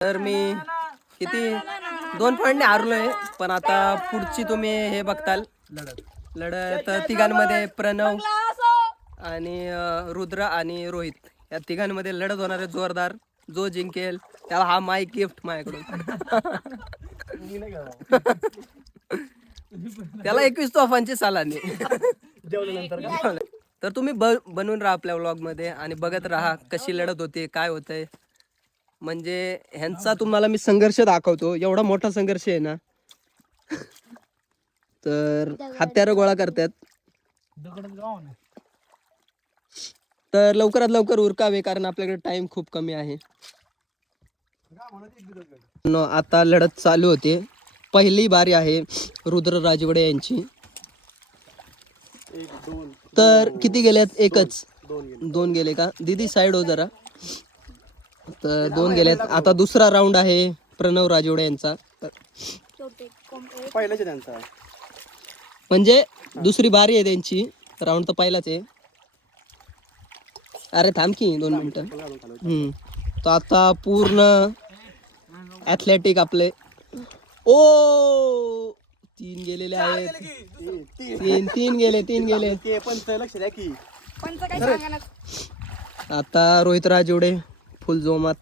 तर मी किती 2 पॉईंटने हारलोय, पण आता पुढची तुम्ही हे बघताल लढत तिघांमध्ये प्रणव आणि रुद्र आणि रोहित या तिघांमध्ये लढत होणार आहे जोरदार. जो जिंकेल त्याला हा माईक गिफ्ट माझ्याकडून. त्याला 21 तोफांची सालानी. तर तुम्ही बनवून राहा आपल्या व्लॉग मध्ये आणि बघत राहा कशी लढत होते, काय होतंय. म्हणजे ह्यांचा तुम्हाला मी संघर्ष दाखवतो. एवढा मोठा संघर्ष आहे ना. तर हत्यारं गोळा करतात. तर लवकरात लवकर उरकावे कारण आपल्याकडे टाइम खूप कमी आहे. आता लढत चालू होते. पहिली बारी आहे रुद्र राजवडे यांची. तर किती गेल्यात? एकच 2 गेले का? दीदी साइड हो जरा. तर 2 गेल्यात. आता दुसरा राऊंड आहे प्रणव राजवडे यांचा. म्हणजे दुसरी बारी आहे त्यांची. राऊंड तर पहिलाच आहे. अरे थांब की 2 मिनिटं. तर आता पूर्ण ॲथलेटिक आपले 3 गेलेले आहेत. 3 गेले. आता रोहित राजवडे फुल जोमात.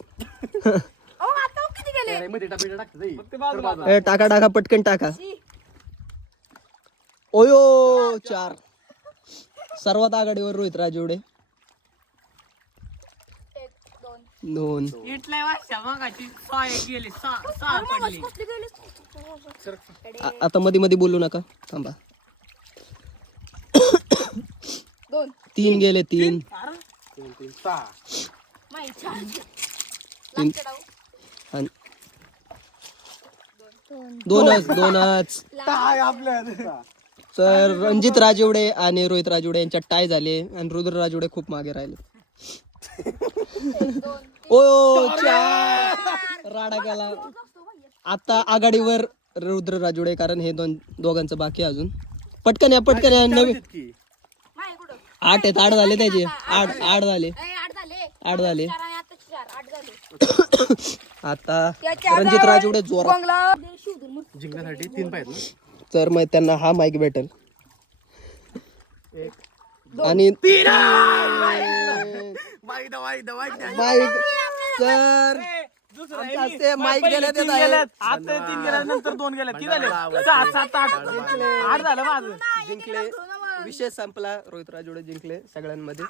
टाका पटकन टाका. ओयो 4. सर्वात आघाडीवर रोहित राजवडे. 2 आता मध्ये बोलू नका, थांबा. 3 गेले. 3 2च. तर रणजित राजवडे आणि रोहित राजवडे यांच्यात टाय झाले आणि रुद्र राजवडे खूप मागे राहिले. राडा गेला. आता आघाडीवर रुद्र राजवडे कारण हे दोघांचं बाकी अजून. पटकन या नवीन 8 आहेत. 8 झाले त्याचे. 8 झाले. आता रणजित राजवडे जोरात जिंकण्यासाठी 3 पाहिजे. तर मग त्यांना हा माईक भेटेल आणि माईक तर माईक गेले. 3 गेल्यानंतर 2 गेले. 6, 7, 8 झालं माझं. जिंकले. विषय संपला. रोहित राजवडे जिंकले सगळ्यांमध्ये.